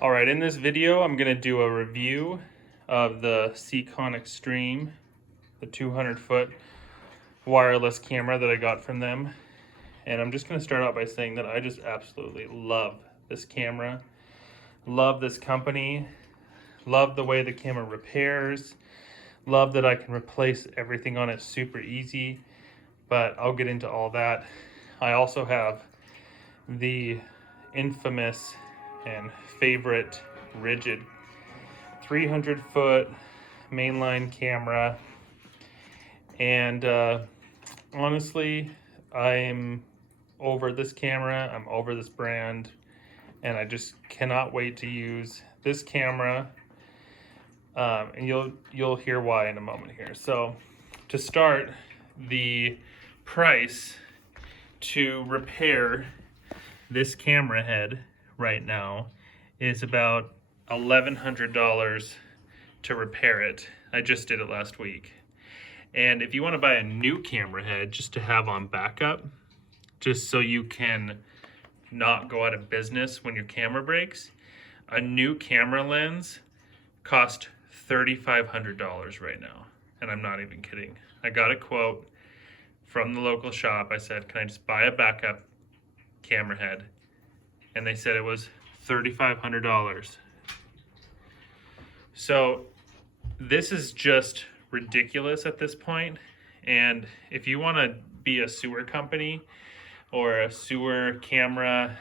All right, in this video, I'm gonna do a review of the Secon Extreme, the 200-foot wireless camera that I got from them. And I'm just gonna start out by saying that I just absolutely love this camera, love this company, love the way the camera repairs, love that I can replace everything on it super easy, but I'll get into all that. I also have the infamous and favorite Ridgid 300-foot mainline camera, and honestly, I'm over this camera, I'm over this brand, and I just cannot wait to use this camera, and you'll hear why in a moment here. So to start, the price to repair this camera head right now is about $1,100 to repair it. I just did it last week. And if you want to buy a new camera head just to have on backup, just so you can not go out of business when your camera breaks, a new camera lens costs $3,500 right now. And I'm not even kidding. I got a quote from the local shop. I said, can I just buy a backup camera head? And they said it was $3,500. So this is just ridiculous at this point. And if you want to be a sewer company or a sewer camera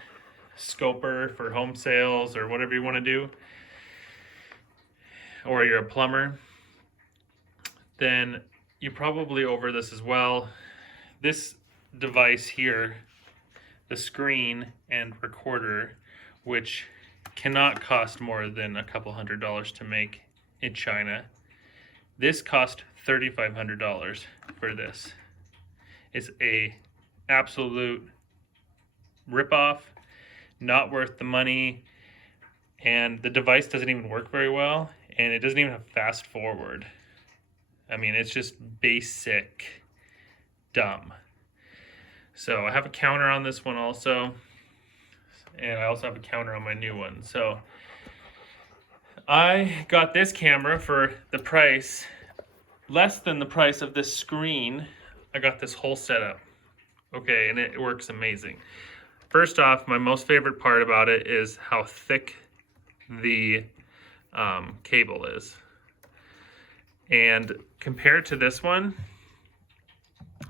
scoper for home sales or whatever you want to do, or you're a plumber, then you're probably over this as well. This device here, the screen and recorder, which cannot cost more than a couple $100s to make in China. This cost $3,500 for this. It's a absolute ripoff, not worth the money, and the device doesn't even work very well, and it doesn't even have fast forward. I mean, it's just basic dumb. So I have a counter on this one also, and I also have a counter on my new one. So I got this camera for the price, less than the price of this screen. I got this whole setup, okay, and it works amazing. First off, my most favorite part about it is how thick the cable is. And compared to this one,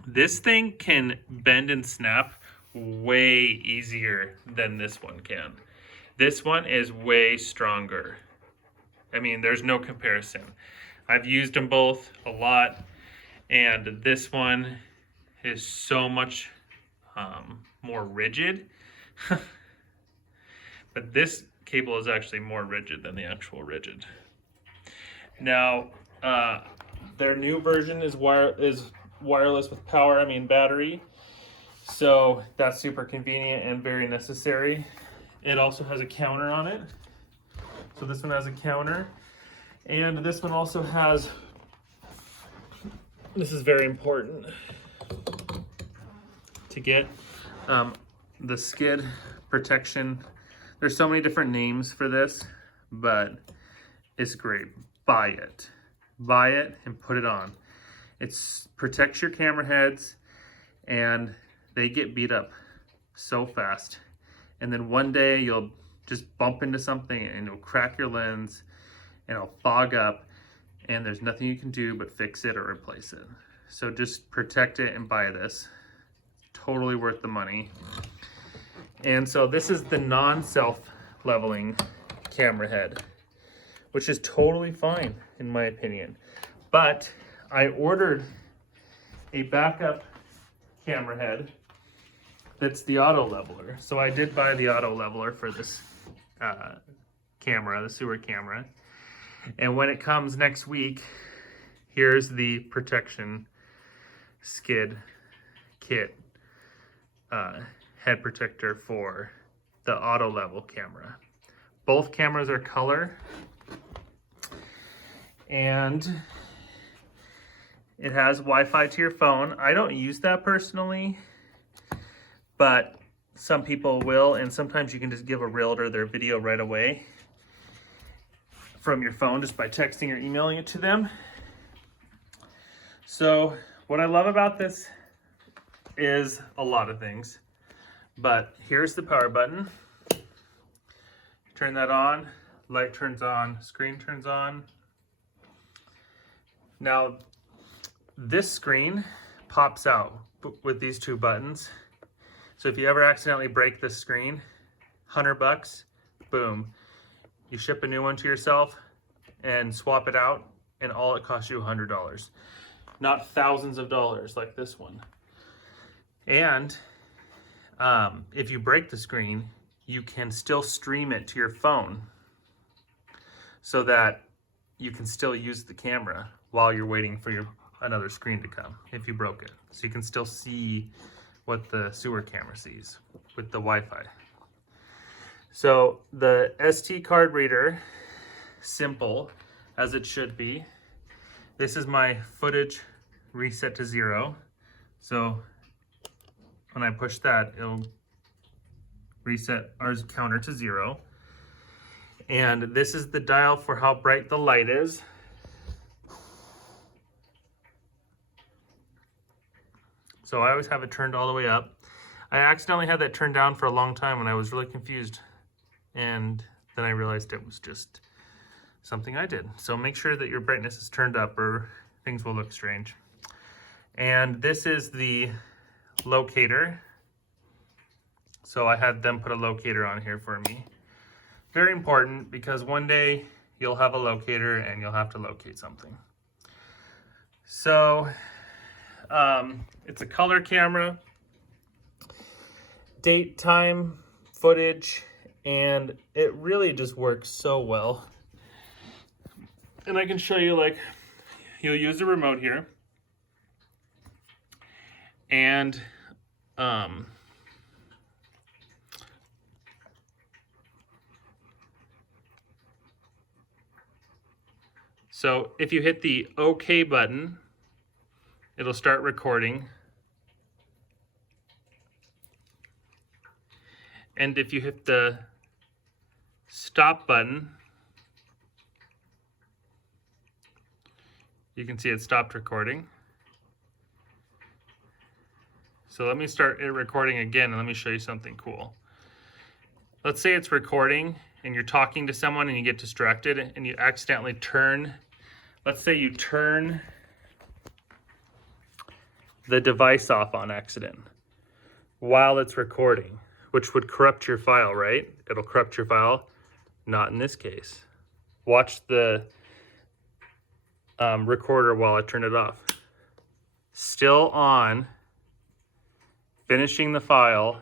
this thing can bend and snap way easier than this one can. This one is way stronger. I mean, there's no comparison. I've used them both a lot, and this one is so much more rigid. But this cable is actually more rigid than the actual Ridgid. Now, their new version is wireless with power, battery. So that's super convenient and very necessary. It also has a counter on it. So this one has a counter. And this one also has, this is very important to get, the skid protection. There's so many different names for this, but it's great. Buy it. Buy it and put it on. It protects your camera heads, and they get beat up so fast. And then one day you'll just bump into something and it'll crack your lens and it'll fog up, and there's nothing you can do but fix it or replace it. So just protect it and buy this. Totally worth the money. And so this is the non-self-leveling camera head, which is totally fine in my opinion. But I ordered a backup camera head that's the auto leveler. So I did buy the auto leveler for this camera, the sewer camera. And when it comes next week, here's the protection skid kit head protector for the auto level camera. Both cameras are color, and it has Wi-Fi to your phone. I don't use that personally, but some people will, and sometimes you can just give a realtor their video right away. from your phone just by texting or emailing it to them. So what I love about this is a lot of things, but here's the power button. Turn that on, light turns on, screen turns on. Now this screen pops out with these two buttons. So if you ever accidentally break this screen, $100, boom. You ship a new one to yourself and swap it out, and all it costs you $100. Not thousands of dollars like this one. And if you break the screen, you can still stream it to your phone so that you can still use the camera while you're waiting for another screen to come if you broke it. So you can still see what the sewer camera sees with the Wi-Fi. So the SD card reader, simple as it should be. This is my footage reset to 0. So when I push that, it'll reset our counter to 0. And this is the dial for how bright the light is. So I always have it turned all the way up. I accidentally had that turned down for a long time and I was really confused. And then I realized it was just something I did. So make sure that your brightness is turned up or things will look strange. And this is the locator. So I had them put a locator on here for me. Very important because one day you'll have a locator and you'll have to locate something. So it's a color camera, date, time, footage, and it really just works so well. And I can show you, like, you'll use the remote here, and so if you hit the OK button, it'll start recording. And if you hit the stop button, you can see it stopped recording. So let me start it recording again and let me show you something cool. Let's say it's recording and you're talking to someone and you get distracted and you accidentally turn. Let's say you turn the device off on accident while it's recording, which would corrupt your file, right? It'll corrupt your file. Not in this case. Watch the recorder while I turn it off. Still on, finishing the file,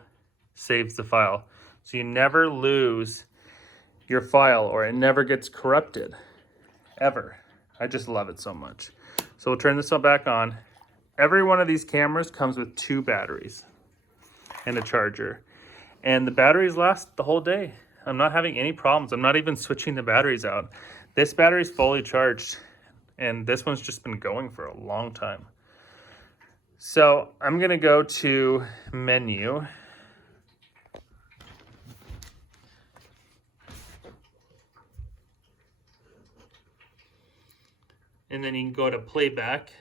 saves the file. So you never lose your file or it never gets corrupted, ever. I just love it so much. So we'll turn this one back on. Every one of these cameras comes with 2 batteries and a charger. And the batteries last the whole day. I'm not having any problems. I'm not even switching the batteries out. This battery's fully charged and this one's just been going for a long time. So I'm gonna go to menu. And then you can go to playback.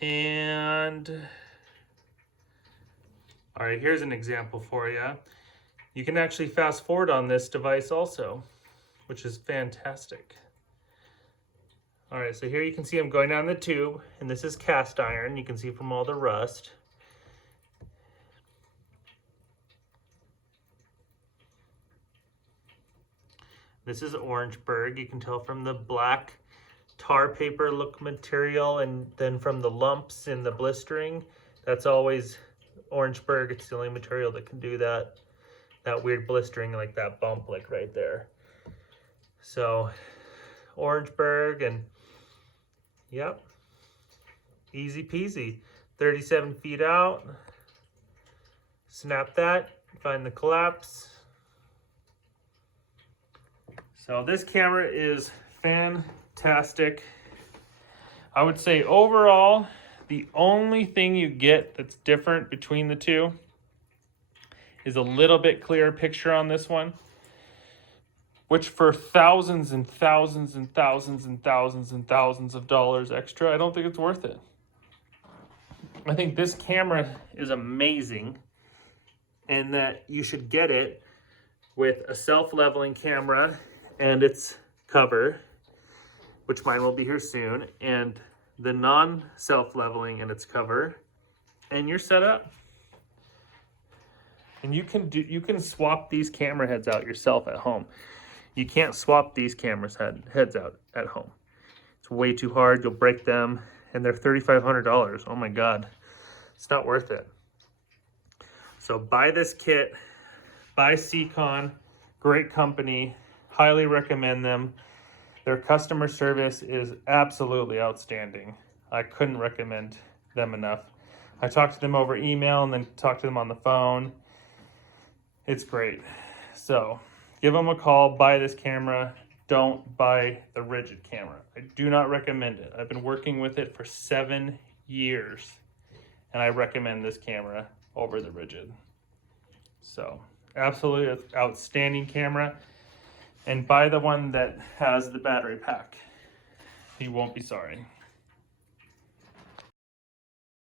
And all right, here's an example for you. You can actually fast forward on this device also, which is fantastic. All right, so here you can see I'm going down the tube, and this is cast iron. You can see from all the rust. This is Orangeburg. You can tell from the black tar paper look material, and then from the lumps in the blistering, that's always Orangeburg. It's the only material that can do that weird blistering, like that bump, like right there. So Orangeburg, and yep, easy peasy. 37 feet out, snap that, find the collapse. So this camera is fantastic. I would say overall, the only thing you get that's different between the two is a little bit clearer picture on this one. which for thousands and thousands and thousands and thousands and thousands of dollars extra, I don't think it's worth it. I think this camera is amazing and that you should get it with a self-leveling camera and its cover, which mine will be here soon, and the non-self-leveling and its cover, and you're set up. And you can swap these camera heads out yourself at home. You can't swap these cameras heads out at home. It's way too hard. You'll break them, and they're $3,500. Oh my God, it's not worth it. So buy this kit. Buy Secon, great company. Highly recommend them. Their customer service is absolutely outstanding. I couldn't recommend them enough. I talked to them over email and then talked to them on the phone. It's great. So give them a call, buy this camera. Don't buy the Ridgid camera. I do not recommend it. I've been working with it for 7 years and I recommend this camera over the Ridgid. So absolutely outstanding camera. And buy the one that has the battery pack. You won't be sorry.